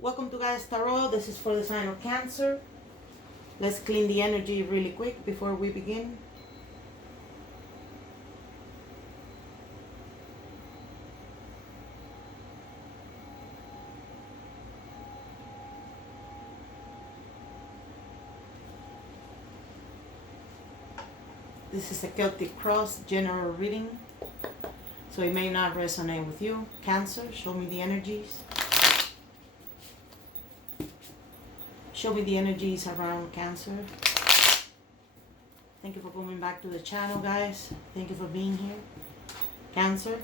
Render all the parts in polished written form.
Welcome to Guys Tarot. This is for the sign of Cancer. Let's clean the energy really quick before we begin. This is a Celtic Cross general reading, so it may not resonate with you. Cancer, show me the energies. Show me the energies around Cancer. Thank you for coming back to the channel, guys. Thank you for being here. Cancer.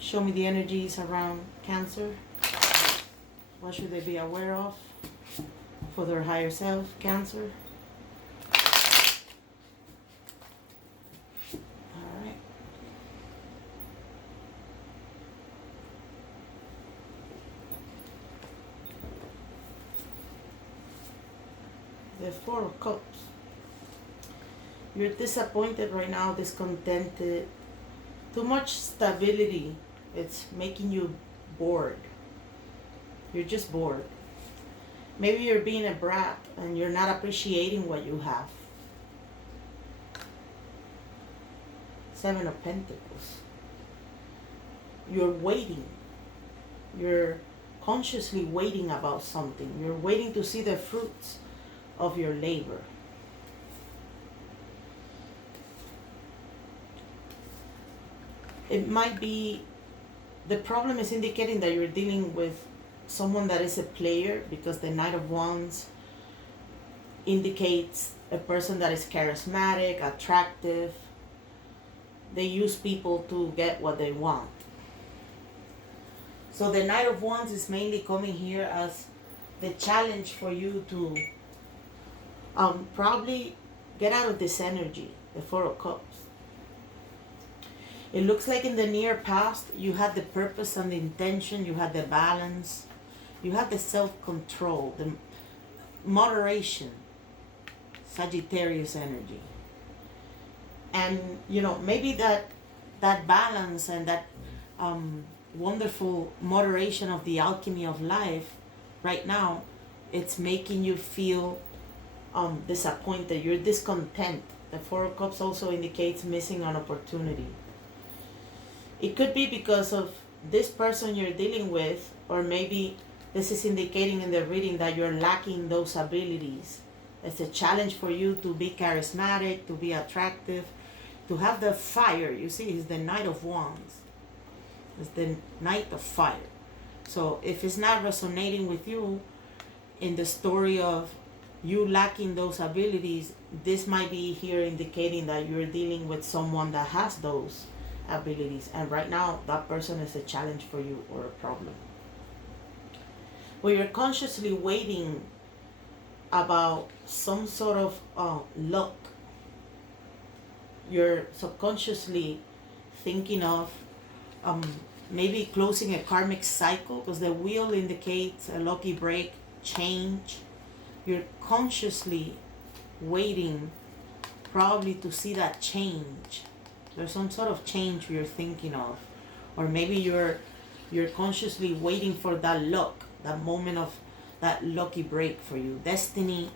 Show me the energies around Cancer. What should they be aware of for their higher self, Cancer? All right. The Four of Cups. You're disappointed right now, discontented. Too much stability. It's making you bored. You're just bored. Maybe you're being a brat and you're not appreciating what you have. Seven of Pentacles. You're waiting. You're consciously waiting about something. You're waiting to see the fruits of your labor. It might be, the problem is indicating that you're dealing with someone that is a player, because the Knight of Wands indicates a person that is charismatic, attractive. They use people to get what they want. So the Knight of Wands is mainly coming here as the challenge for you to probably get out of this energy, the Four of Cups. It looks like in the near past, you had the purpose and the intention, you had the balance, you had the self-control, the moderation, Sagittarius energy. And, you know, maybe that balance and that wonderful moderation of the alchemy of life, right now, it's making you feel disappointed. You're discontent. The Four of Cups also indicates missing an opportunity. It could be because of this person you're dealing with, or maybe this is indicating in the reading that you're lacking those abilities. It's a challenge for you to be charismatic, to be attractive, to have the fire. You see, it's the Knight of Wands. It's the Knight of Fire. So if it's not resonating with you in the story of you lacking those abilities, this might be here indicating that you're dealing with someone that has those abilities, and right now that person is a challenge for you or a problem. Well, you're consciously waiting about some sort of luck. You're subconsciously thinking of maybe closing a karmic cycle, because the wheel indicates a lucky break, change. You're consciously waiting probably to see that change. There's some sort of change you're thinking of. Or maybe you're consciously waiting for that luck, that moment of that lucky break for you. Destiny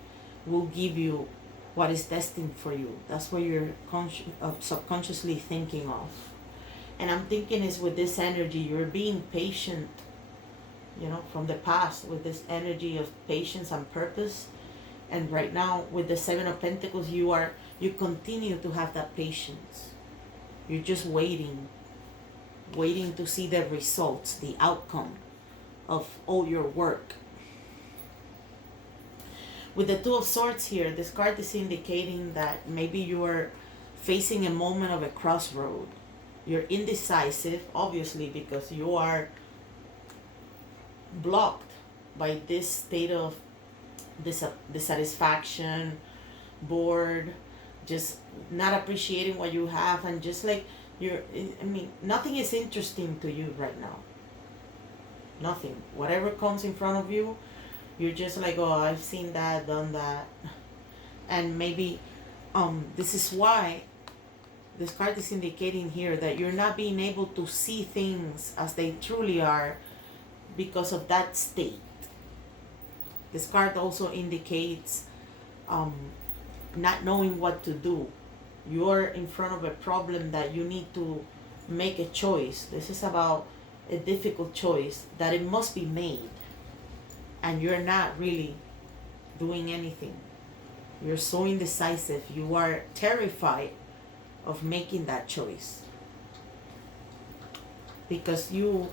will give you what is destined for you. That's what you're subconsciously thinking of. And I'm thinking is with this energy, you're being patient, you know, from the past, with this energy of patience and purpose. And right now with the Seven of Pentacles, you continue to have that patience. You're just waiting to see the results, the outcome of all your work. With the Two of Swords here, this card is indicating that maybe you're facing a moment of a crossroad. You're indecisive, obviously, because you are blocked by this state of dissatisfaction, bored, just not appreciating what you have, and just like nothing is interesting to you right now. Nothing. Whatever comes in front of you, you're just like, oh, I've seen that, done that. And maybe this is why This card is indicating here that you're not being able to see things as they truly are because of that state. This card also indicates not knowing what to do. You're in front of a problem that you need to make a choice. This is about a difficult choice that it must be made, and you're not really doing anything. You're so indecisive. You are terrified of making that choice because you're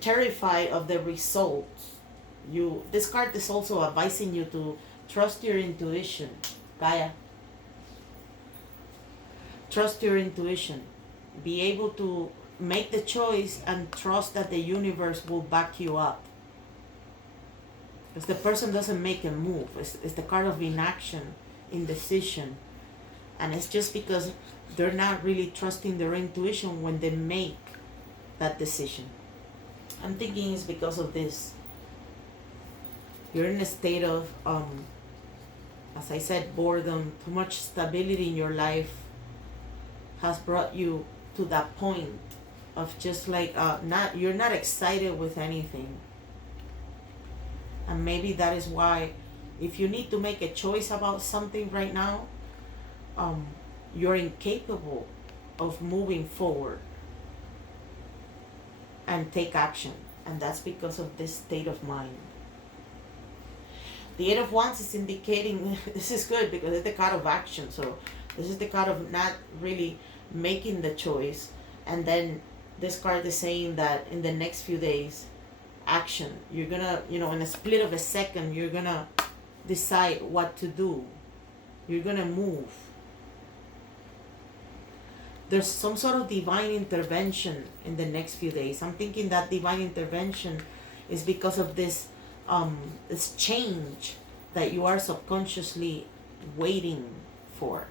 terrified of the results. This card is also advising you to trust your intuition. Gaia, trust your intuition. Be able to make the choice and trust that the universe will back you up. Because the person doesn't make a move. It's the card of inaction, indecision. And it's just because they're not really trusting their intuition when they make that decision. I'm thinking it's because of this. You're in a state of, as I said, boredom. Too much stability in your life has brought you to that point of just like you're not excited with anything. And maybe that is why, if you need to make a choice about something right now, you're incapable of moving forward and take action. And that's because of this state of mind. The Eight of Wands is indicating, this is good because it's the card of action. So this is the card of not really making the choice. And then this card is saying that in the next few days, action. You're gonna, in a split of a second, you're gonna decide what to do. You're gonna move. There's some sort of divine intervention in the next few days. I'm thinking that divine intervention is because of this change that you are subconsciously waiting for.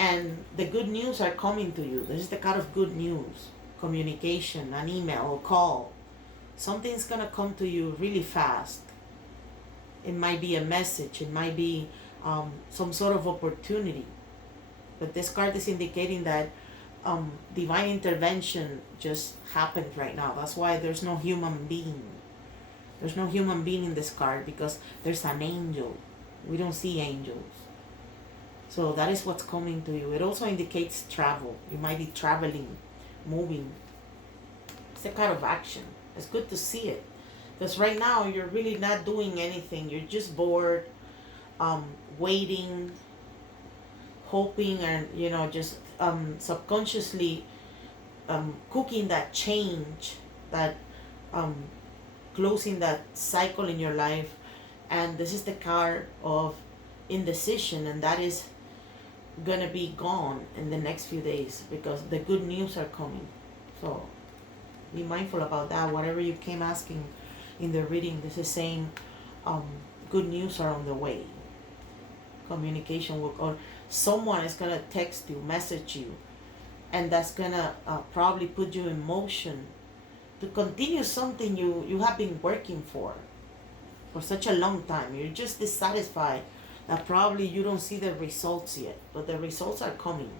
And the good news are coming to you. This is the card of good news. Communication, an email, a call. Something's going to come to you really fast. It might be a message. It might be some sort of opportunity. But this card is indicating that divine intervention just happened right now. That's why there's no human being. There's no human being in this card because there's an angel. We don't see angels. So that is what's coming to you. It also indicates travel. You might be traveling, moving. It's a kind of action. It's good to see it. Because right now you're really not doing anything. You're just bored, waiting, hoping, and just subconsciously cooking that change, that closing that cycle in your life. And this is the card of indecision, and that is gonna be gone in the next few days because the good news are coming. So be mindful about that. Whatever you came asking in the reading, this is saying good news are on the way. Communication will, or someone is gonna text you, message you, and that's gonna probably put you in motion to continue something you have been working for such a long time. You're just dissatisfied that probably you don't see the results yet, but the results are coming.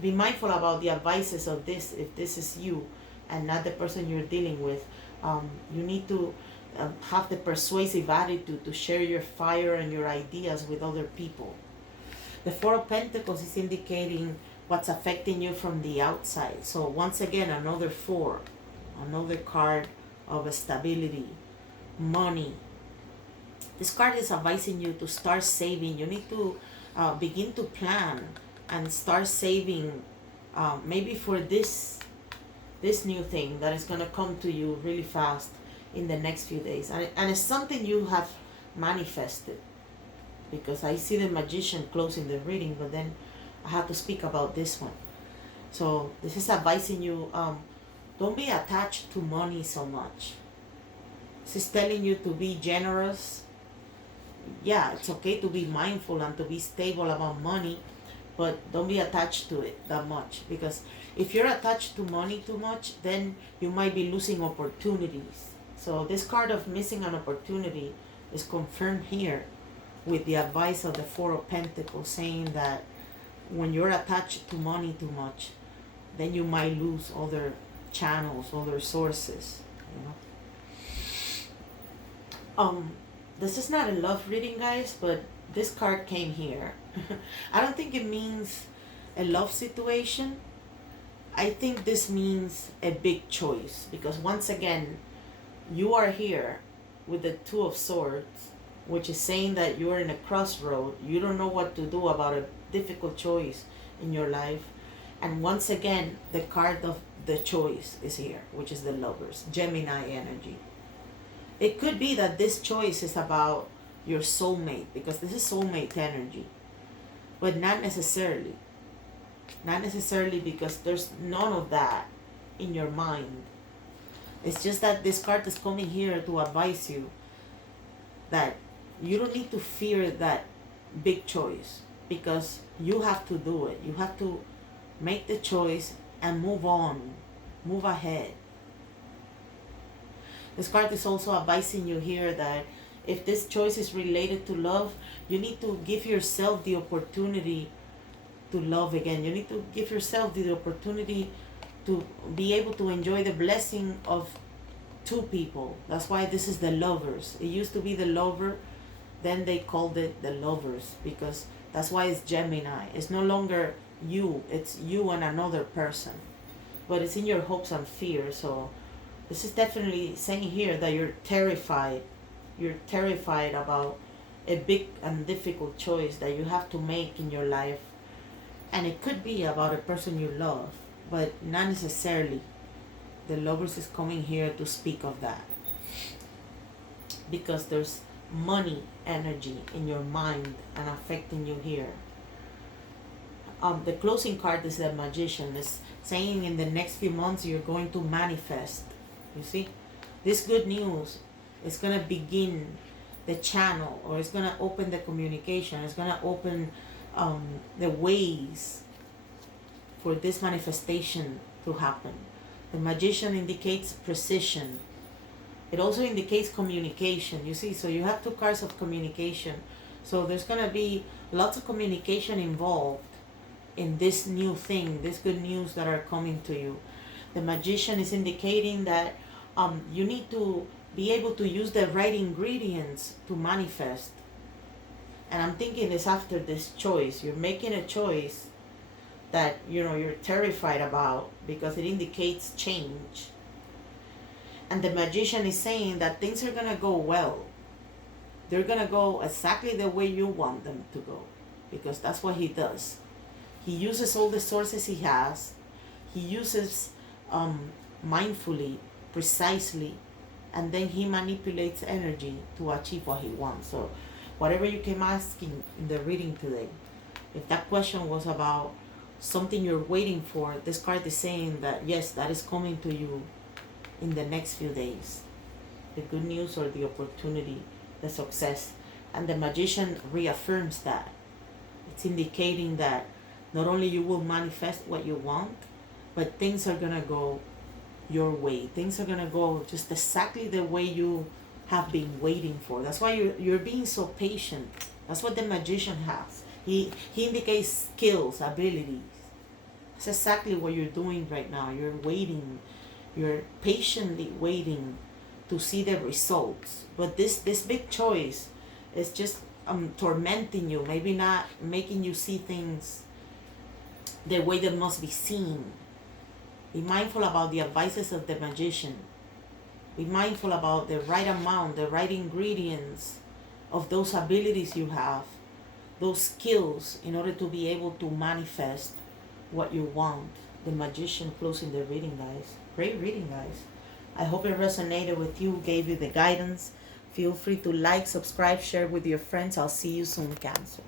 Be mindful about the advices of this. If this is you and not the person you're dealing with, you need to have the persuasive attitude to share your fire and your ideas with other people. The Four of Pentacles is indicating what's affecting you from the outside. So once again, another four, another card of stability, money. This card is advising you to start saving. You need to begin to plan and start saving, maybe for this new thing that is going to come to you really fast in the next few days. And it's something you have manifested, because I see the Magician closing the reading, but then I have to speak about this one. So this is advising you, don't be attached to money so much. This is telling you to be generous. Yeah, it's okay to be mindful and to be stable about money, but don't be attached to it that much, because if you're attached to money too much, then you might be losing opportunities. So this card of missing an opportunity is confirmed here with the advice of the Four of Pentacles, saying that when you're attached to money too much, then you might lose other channels, other sources, you know. This is not a love reading, guys, but this card came here. I don't think it means a love situation. I think this means a big choice, because once again, you are here with the Two of Swords, which is saying that you're in a crossroad. You don't know what to do about a difficult choice in your life. And once again, the card of the choice is here, which is the Lovers, Gemini energy. It could be that this choice is about your soulmate, because this is soulmate energy, but not necessarily. Not necessarily, because there's none of that in your mind. It's just that this card is coming here to advise you that you don't need to fear that big choice, because you have to do it. You have to make the choice and move on, move ahead. This card is also advising you here that if this choice is related to love, you need to give yourself the opportunity to love again. You need to give yourself the opportunity to be able to enjoy the blessing of two people. That's why this is the Lovers. It used to be the Lover, then they called it the Lovers, because that's why it's Gemini. It's no longer you, it's you and another person, but it's in your hopes and fears. So this is definitely saying here that you're terrified. You're terrified about a big and difficult choice that you have to make in your life. And it could be about a person you love, but not necessarily. The Lovers is coming here to speak of that, because there's money energy in your mind and affecting you here. The closing card is the Magician. It's saying in the next few months you're going to manifest. You see, this good news is going to begin the channel, or it's going to open the communication. It's going to open the ways for this manifestation to happen. The Magician indicates precision. It also indicates communication, you see. So you have two cards of communication. So there's going to be lots of communication involved in this new thing, this good news that are coming to you. The Magician is indicating that you need to be able to use the right ingredients to manifest. And I'm thinking this after this choice. You're making a choice that, you know, you're terrified about, because it indicates change. And the Magician is saying that things are going to go well. They're going to go exactly the way you want them to go, because that's what he does. He uses all the sources he has. He uses mindfully, precisely, and then he manipulates energy to achieve what he wants. So whatever you came asking in the reading today, if that question was about something you're waiting for, this card is saying that yes, that is coming to you in the next few days. The good news, or the opportunity, the success. And the Magician reaffirms that. It's indicating that not only you will manifest what you want, but things are going to go your way. Things are going to go just exactly the way you have been waiting for. That's why you're being so patient. That's what the Magician has. He indicates skills, abilities. That's exactly what you're doing right now. You're waiting. You're patiently waiting to see the results. But this big choice is just tormenting you. Maybe not making you see things the way they must be seen. Be mindful about the advices of the Magician. Be mindful about the right amount, the right ingredients of those abilities you have, those skills, in order to be able to manifest what you want. The Magician closing the reading, guys. Great reading, guys. I hope it resonated with you, gave you the guidance. Feel free to like, subscribe, share with your friends. I'll see you soon, Cancer.